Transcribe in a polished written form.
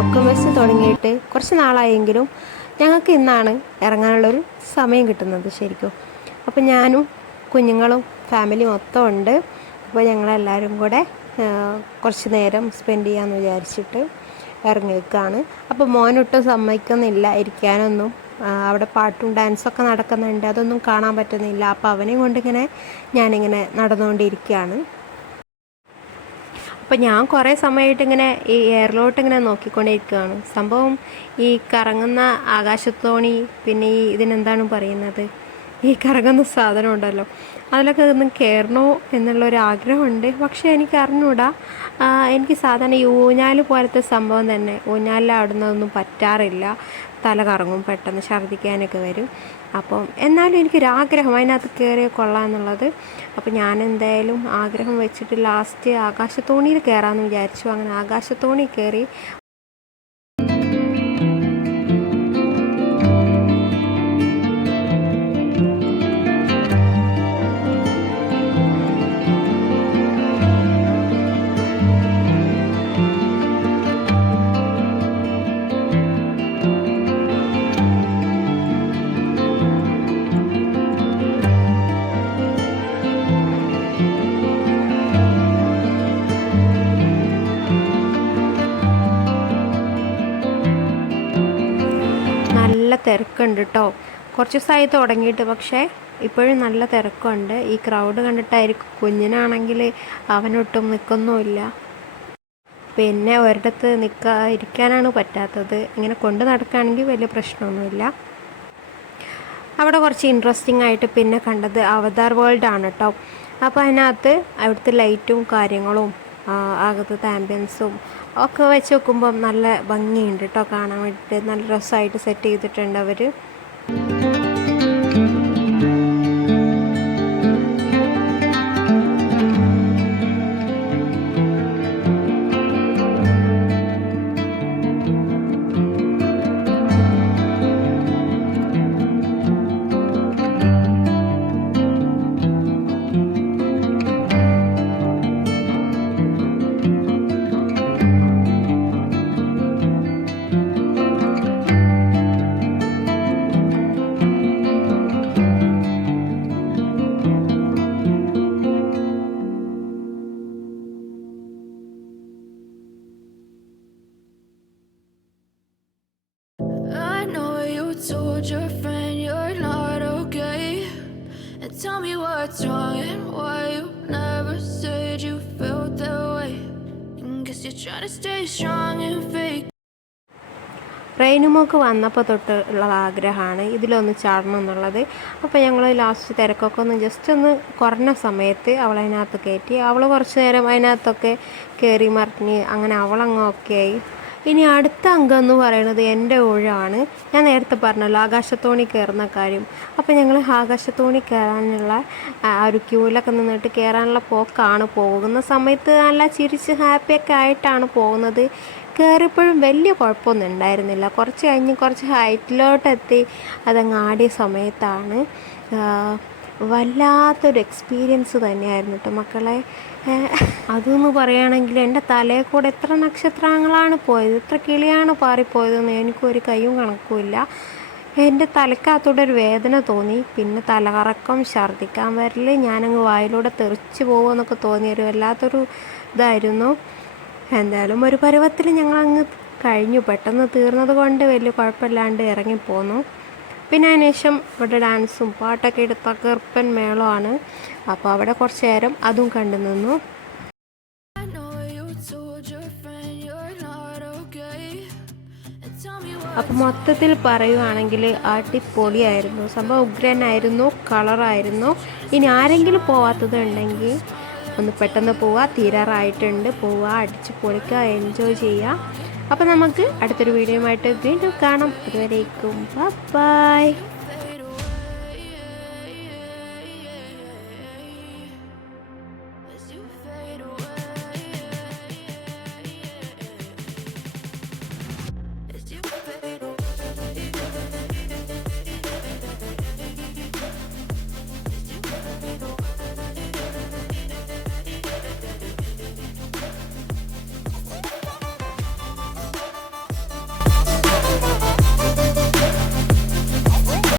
ഒക്കെ വെച്ച് തുടങ്ങിയിട്ട് കുറച്ച് നാളായെങ്കിലും ഞങ്ങൾക്ക് ഇന്നാണ് ഇറങ്ങാനുള്ളൊരു സമയം കിട്ടുന്നത് ശരിക്കും. അപ്പോൾ ഞാനും കുഞ്ഞുങ്ങളും ഫാമിലി മൊത്തം ഉണ്ട്. അപ്പോൾ ഞങ്ങളെല്ലാവരും കൂടെ കുറച്ച് നേരം സ്പെൻഡ് ചെയ്യാമെന്ന് വിചാരിച്ചിട്ട് ഇറങ്ങി നിൽക്കുകയാണ്. അപ്പോൾ മോനൊട്ടും സമ്മതിക്കുന്നില്ല ഇരിക്കാനൊന്നും. അവിടെ പാട്ടും ഡാൻസൊക്കെ നടക്കുന്നുണ്ട്, അതൊന്നും കാണാൻ പറ്റുന്നില്ല. അപ്പോൾ അവനെയും കൊണ്ടിങ്ങനെ ഞാനിങ്ങനെ നടന്നുകൊണ്ടിരിക്കുകയാണ്. അപ്പോൾ ഞാൻ കുറേ സമയമായിട്ട് ഇങ്ങനെ ഈ എയറിലോട്ട് ഇങ്ങനെ നോക്കിക്കൊണ്ടിരിക്കുകയാണ്. സംഭവം ഈ കറങ്ങുന്ന ആകാശത്തോണി, പിന്നെ ഈ ഇതിനെന്താണ് പറയുന്നത്, ഈ കറങ്ങുന്ന സാധനം ഉണ്ടല്ലോ, അതിലൊക്കെ ഒന്ന് കയറണോ എന്നുള്ളൊരാഗ്രഹമുണ്ട്. പക്ഷേ എനിക്ക് അറിഞ്ഞൂടാ. എനിക്ക് സാധാരണ ഈ ഊഞ്ഞാൽ പോലത്തെ സംഭവം തന്നെ, ഊഞ്ഞാലിൽ അവിടുന്നൊന്നും പറ്റാറില്ല. തല കറങ്ങും, പെട്ടെന്ന് ഛർദ്ദിക്കാനൊക്കെ വരും. അപ്പം എന്നാലും എനിക്കൊരാഗ്രഹം അതിനകത്ത് കയറിയാൽ കൊള്ളാമെന്നുള്ളത്. അപ്പോൾ ഞാൻ എന്തായാലും ആഗ്രഹം വെച്ചിട്ട് ലാസ്റ്റ് ആകാശത്തോണിയിൽ കയറാമെന്ന് വിചാരിച്ചു. അങ്ങനെ ആകാശത്തോണി കയറി. നല്ല തിരക്കുണ്ട് കേട്ടോ. കുറച്ച് ദിവസമായി തുടങ്ങിയിട്ട്, പക്ഷേ ഇപ്പോഴും നല്ല തിരക്കുണ്ട്. ഈ ക്രൗഡ് കണ്ടിട്ടായിരിക്കും. കുഞ്ഞിനാണെങ്കിൽ അവനൊട്ടും നിൽക്കൊന്നുമില്ല. പിന്നെ ഒരിടത്ത് ഇരിക്കാനാണ് പറ്റാത്തത്. ഇങ്ങനെ കൊണ്ട് നടക്കുകയാണെങ്കിൽ വലിയ പ്രശ്നമൊന്നുമില്ല. അവിടെ കുറച്ച് ഇൻട്രസ്റ്റിംഗ് ആയിട്ട് പിന്നെ കണ്ടത് അവതാർ വേൾഡ് ആണ് കേട്ടോ. അപ്പോൾ അതിനകത്ത് അവിടുത്തെ ലൈറ്റും കാര്യങ്ങളും അകത്തത്തെ ആംബിയൻസും ഒക്കെ വെച്ച് നോക്കുമ്പം നല്ല ഭംഗിയുണ്ട് കേട്ടോ കാണാൻ വേണ്ടിയിട്ട്. നല്ല രസമായിട്ട് സെറ്റ് ചെയ്തിട്ടുണ്ട് അവർ. Told your friend you're not okay, and tell me what's wrong and why you never said you felt that way. And guess you're trying to stay strong and fake. റെയിനുമോക്ക് വന്നപ്പോൾ തൊട്ട് ഉള്ള ആഗ്രഹമാണ് ഇതിലൊന്ന് ചാടണം എന്നുള്ളത്. അപ്പോൾ ഞങ്ങൾ ലാസ്റ്റ് തിരക്കൊക്കെ ഒന്ന് ജസ്റ്റ് ഒന്ന് കുറഞ്ഞ സമയത്ത് അവളതിനകത്ത് കയറ്റി. അവൾ കുറച്ച് നേരം അതിനകത്തൊക്കെ കയറി മറിഞ്ഞ് അങ്ങനെ അവളങ്ങ് ഓക്കെ ആയി. ഇനി അടുത്ത അംഗം എന്ന് പറയുന്നത് എൻ്റെ ഊഴമാണ്. ഞാൻ നേരത്തെ പറഞ്ഞല്ലോ ആകാശത്തോണി കയറുന്ന കാര്യം. അപ്പോൾ ഞങ്ങൾ ആകാശത്തോണി കയറാനുള്ള ഒരു ക്യൂവിലൊക്കെ നിന്നിട്ട് കയറാനുള്ള പോക്കാണ്. പോകുന്ന സമയത്ത് നല്ല ചിരിച്ച് ഹാപ്പിയൊക്കെ ആയിട്ടാണ് പോകുന്നത്. കയറിയപ്പോഴും വലിയ കുഴപ്പമൊന്നും ഉണ്ടായിരുന്നില്ല. കുറച്ച് കഴിഞ്ഞ് കുറച്ച് ഹൈറ്റിലോട്ടെത്തി അതങ്ങ് ആടിയ സമയത്താണ് വല്ലാത്തൊരു എക്സ്പീരിയൻസ് തന്നെയായിരുന്നു കേട്ടോ മക്കളെ. അതെന്ന് പറയുകയാണെങ്കിൽ എൻ്റെ തലയിൽ കൂടെ എത്ര നക്ഷത്രങ്ങളാണ് പോയത്, എത്ര കിളിയാണ് പാറിപ്പോയതെന്ന് എനിക്കൊരു കയ്യും കണക്കുമില്ല. എൻ്റെ തലക്കകത്തൂടെ ഒരു വേദന തോന്നി. പിന്നെ തലകറക്കം, ഛർദ്ദിക്കാൻ വരൽ, ഞാനങ്ങ് വായിലൂടെ തെറിച്ച് പോകുമെന്നൊക്കെ തോന്നിയൊരു വല്ലാത്തൊരു ഇതായിരുന്നു. എന്തായാലും ഒരു പരുവത്തിൽ ഞങ്ങളങ്ങ് കഴിഞ്ഞു. പെട്ടെന്ന് തീർന്നത് കൊണ്ട് വലിയ കുഴപ്പമില്ലാണ്ട് ഇറങ്ങിപ്പോന്നു. പിന്നെ അതിന് ശേഷം ഇവിടെ ഡാൻസും പാട്ടൊക്കെ ഇട്ട് തകർപ്പൻ മേളമാണ്. അപ്പോൾ അവിടെ കുറച്ച് നേരം അതും കണ്ടു നിന്നു. അപ്പോൾ മൊത്തത്തിൽ പറയുവാണെങ്കിൽ അടിപൊളിയായിരുന്നു. സംഭവം ഉഗ്രനായിരുന്നു, കളറായിരുന്നു. ഇനി ആരെങ്കിലും പോവാത്തത് ഉണ്ടെങ്കിൽ ഒന്ന് പെട്ടെന്ന് പോവുക. തീരാറായിട്ടുണ്ട്, പോവുക, അടിച്ച് പൊളിക്കുക, എൻജോയ് ചെയ്യുക. അപ്പോൾ നമുക്ക് അടുത്തൊരു വീഡിയോയുമായിട്ട് വീണ്ടും കാണാം. അതുവരേക്കും ബൈ.